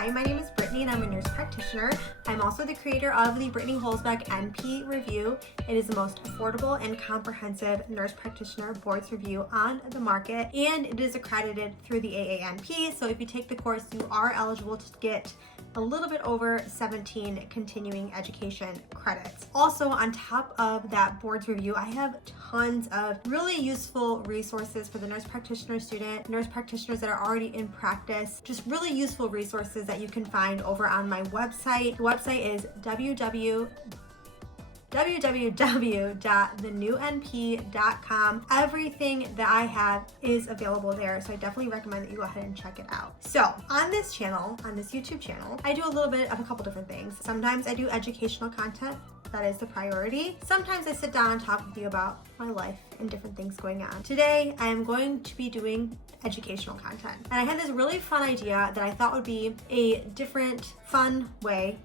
Hi, my name is Brittany and I'm a nurse practitioner. I'm also the creator of the Brittany Holzbeck NP Review. It is the most affordable and comprehensive nurse practitioner boards review on the market, and it is accredited through the AANP. So if you take the course, you are eligible to get a little bit over 17 continuing education credits. Also, on top of that boards review, I have tons of really useful resources for the nurse practitioner student, nurse practitioners that are already in practice, just really useful resources that you can find over on my website. The website is www.thenewNP.com. Everything that I have is available there, so I definitely recommend that you go ahead and check it out. So on this channel, on this YouTube channel, I do a little bit of a couple different things. Sometimes I do educational content. That is the priority. Sometimes I sit down and talk with you about my life and different things going on. Today, I am going to be doing educational content. And I had this really fun idea that I thought would be a different, fun way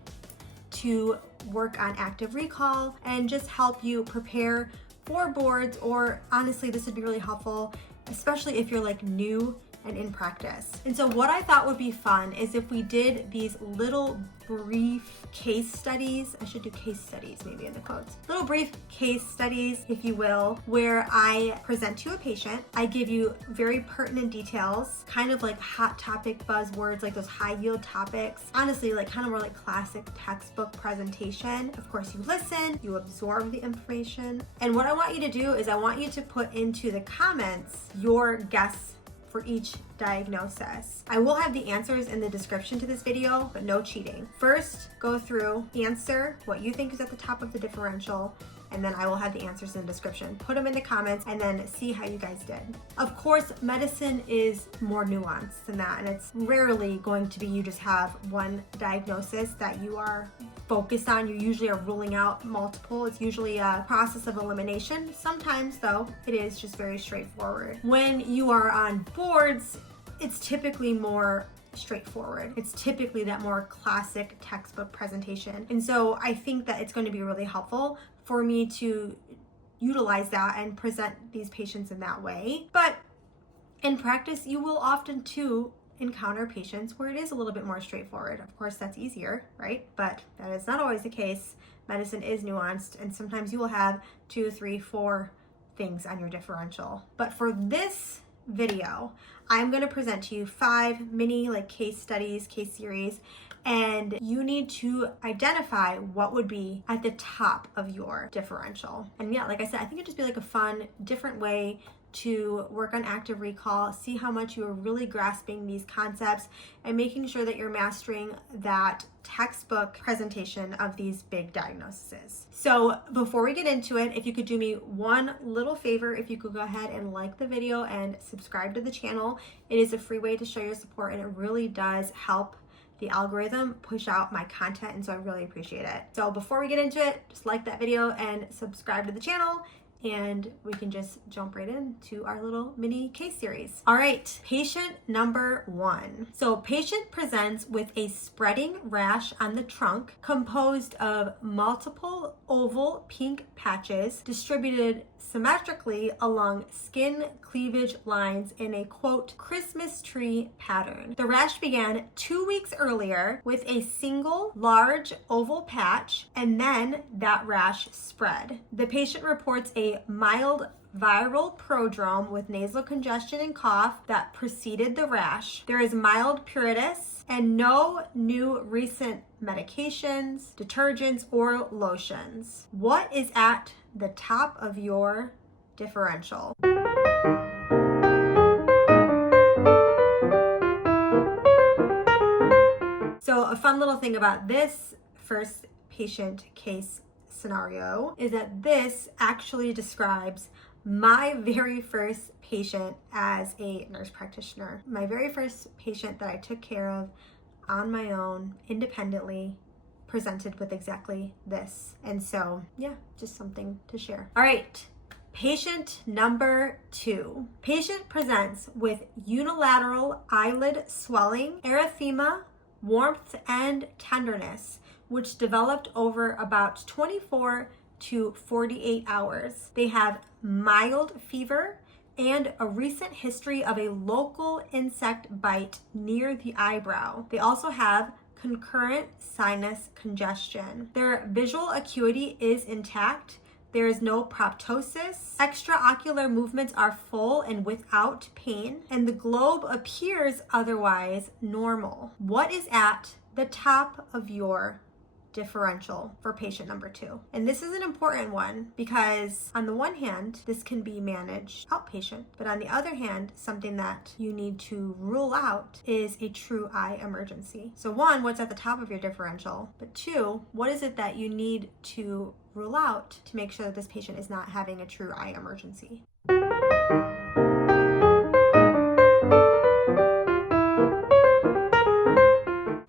to work on active recall and just help you prepare for boards, or honestly, this would be really helpful, especially if you're like new and in practice. And so what I thought would be fun is if we did these little brief case studies. I should do case studies maybe in the quotes. Little brief case studies, if you will, where I present to a patient. I give you very pertinent details, kind of like hot topic buzzwords, like those high yield topics. Honestly, like kind of more like classic textbook presentation. Of course, you listen, you absorb the information. And what I want you to do is I want you to put into the comments your guess for each diagnosis. I will have the answers in the description to this video, but no cheating. First, go through, answer what you think is at the top of the differential, and then I will have the answers in the description. Put them in the comments and then see how you guys did. Of course, medicine is more nuanced than that, and it's rarely going to be you just have one diagnosis that you are focused on. You usually are ruling out multiple. It's usually a process of elimination. Sometimes though, it is just very straightforward. When you are on boards, it's typically more straightforward. It's typically that more classic textbook presentation. And so I think that it's going to be really helpful for me to utilize that and present these patients in that way. But in practice, you will often too encounter patients where it is a little bit more straightforward. Of course, that's easier, right? But that is not always the case. Medicine is nuanced, and sometimes you will have 2, 3, 4 things on your differential. But for this video, I'm going to present to you 5 mini like case studies, case series, and you need to identify what would be at the top of your differential. And yeah, like I said, I think it'd just be like a fun, different way to work on active recall, see how much you are really grasping these concepts and making sure that you're mastering that textbook presentation of these big diagnoses. So before we get into it, if you could do me one little favor, if you could go ahead and like the video and subscribe to the channel. It is a free way to show your support, and it really does help the algorithm push out my content, and so I really appreciate it. So before we get into it, just like that video and subscribe to the channel, and we can just jump right into our little mini case series. All right, patient number 1. So patient presents with a spreading rash on the trunk composed of multiple oval pink patches distributed symmetrically along skin cleavage lines in a quote Christmas tree pattern. The rash began 2 weeks earlier with a single large oval patch, and then that rash spread. The patient reports a mild viral prodrome with nasal congestion and cough that preceded the rash. There is mild pruritus and no new recent medications, detergents, or lotions. What is at the top of your differential? So a fun little thing about this first patient case scenario is that this actually describes my very first patient as a nurse practitioner. My very first patient that I took care of on my own, independently, presented with exactly this. And so, yeah, just something to share. All right, patient number 2. Patient presents with unilateral eyelid swelling, erythema, warmth, and tenderness, which developed over about 24 to 48 hours. They have mild fever, and a recent history of a local insect bite near the eyebrow. They also have concurrent sinus congestion. Their visual acuity is intact. There is no proptosis. Extraocular movements are full and without pain, and the globe appears otherwise normal. What is at the top of your differential for patient number 2? And this is an important one because on the one hand, this can be managed outpatient, but on the other hand, something that you need to rule out is a true eye emergency. So 1, what's at the top of your differential? But 2, what is it that you need to rule out to make sure that this patient is not having a true eye emergency?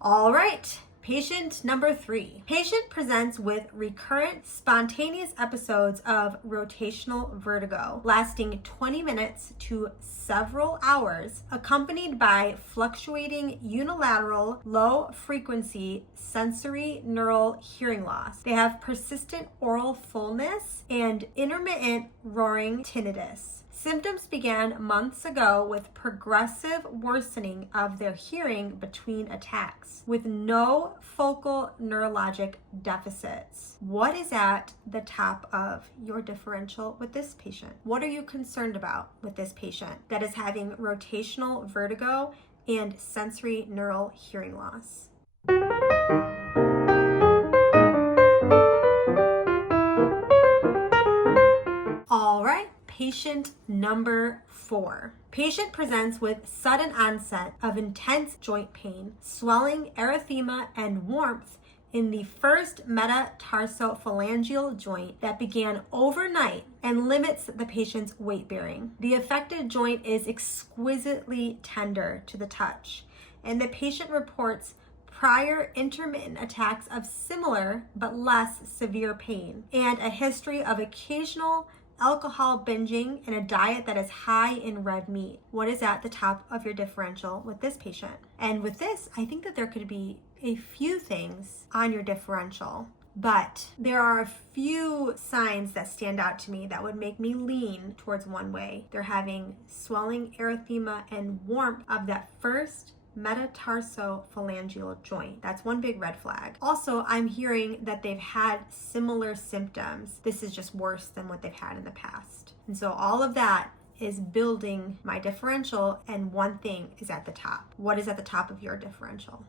All right. Patient number 3. Patient presents with recurrent spontaneous episodes of rotational vertigo lasting 20 minutes to several hours, accompanied by fluctuating unilateral low frequency sensory neural hearing loss. They have persistent oral fullness and intermittent roaring tinnitus. Symptoms began months ago with progressive worsening of their hearing between attacks, with no focal neurologic deficits. What is at the top of your differential with this patient? What are you concerned about with this patient that is having rotational vertigo and sensory neural hearing loss? All right. Patient number 4. Patient presents with sudden onset of intense joint pain, swelling, erythema, and warmth in the first metatarsophalangeal joint that began overnight and limits the patient's weight bearing. The affected joint is exquisitely tender to the touch, and the patient reports prior intermittent attacks of similar but less severe pain, and a history of occasional alcohol binging and a diet that is high in red meat. What is at the top of your differential with this patient? And with this, I think that there could be a few things on your differential, but there are a few signs that stand out to me that would make me lean towards one way. They're having swelling, erythema, and warmth of that first metatarsophalangeal joint. That's one big red flag. Also, I'm hearing that they've had similar symptoms. This is just worse than what they've had in the past. And so all of that is building my differential, and one thing is at the top. What is at the top of your differential?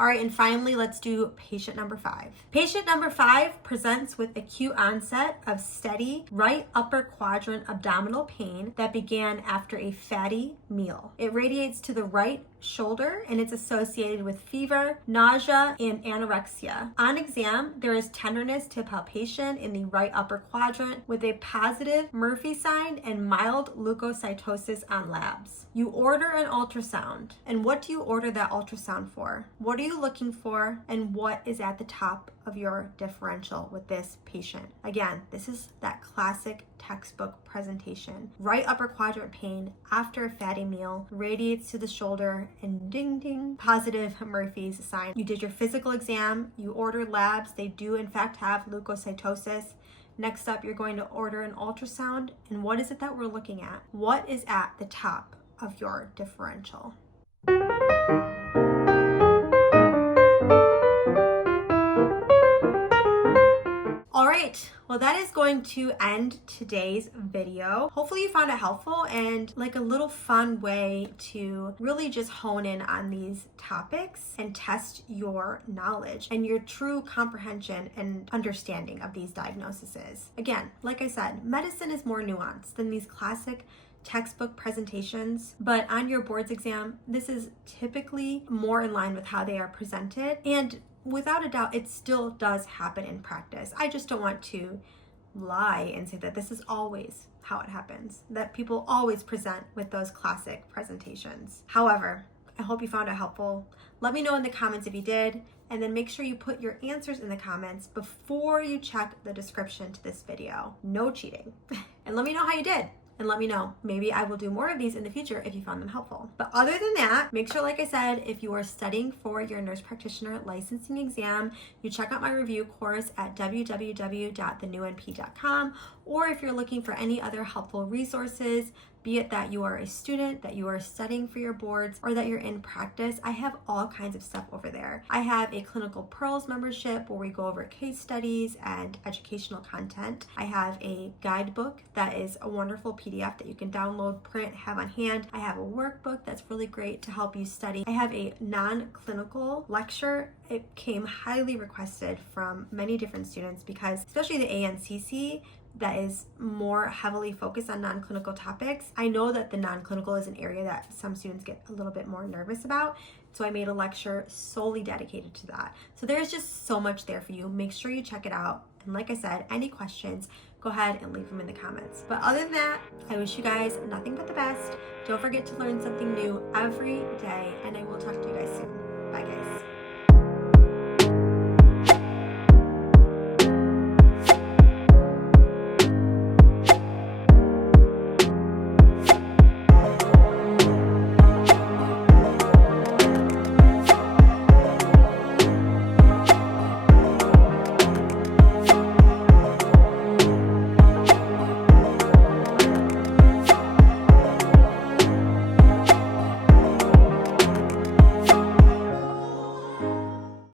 All right, and finally, let's do patient number 5. Patient number 5 presents with acute onset of steady right upper quadrant abdominal pain that began after a fatty meal. It radiates to the right shoulder and it's associated with fever, nausea, and anorexia. On exam, there is tenderness to palpation in the right upper quadrant with a positive Murphy sign and mild leukocytosis on labs. You order an ultrasound. And what do you order that ultrasound for? What are you looking for, and what is at the top of your differential with this patient? Again, this is that classic textbook presentation. Right upper quadrant pain after a fatty meal, radiates to the shoulder, and ding ding, positive Murphy's sign. You did your physical exam, you ordered labs, they do in fact have leukocytosis. Next up, you're going to order an ultrasound, and what is it that we're looking at? What is at the top of your differential? All right, well, that is going to end today's video. Hopefully you found it helpful and like a little fun way to really just hone in on these topics and test your knowledge and your true comprehension and understanding of these diagnoses. Again, like I said, medicine is more nuanced than these classic textbook presentations, but on your boards exam, this is typically more in line with how they are presented, and without a doubt, it still does happen in practice. I just don't want to lie and say that this is always how it happens, that people always present with those classic presentations. However, I hope you found it helpful. Let me know in the comments if you did, and then make sure you put your answers in the comments before you check the description to this video. No cheating. And let me know how you did. and let me know. Maybe I will do more of these in the future if you found them helpful. But other than that, make sure, like I said, if you are studying for your nurse practitioner licensing exam, you check out my review course at www.thenewNP.com, or if you're looking for any other helpful resources, be it that you are a student, that you are studying for your boards, or that you're in practice, I have all kinds of stuff over there. I have a Clinical Pearls membership where we go over case studies and educational content. I have a guidebook that is a wonderful PDF that you can download, print, have on hand. I have a workbook that's really great to help you study. I have a non-clinical lecture. It came highly requested from many different students because, especially the ANCC, that is more heavily focused on non-clinical topics. I know that the non-clinical is an area that some students get a little bit more nervous about, so I made a lecture solely dedicated to that. So there's just so much there for you. Make sure you check it out. And like I said, any questions, go ahead and leave them in the comments. But other than that, I wish you guys nothing but the best. Don't forget to learn something new every day, and I will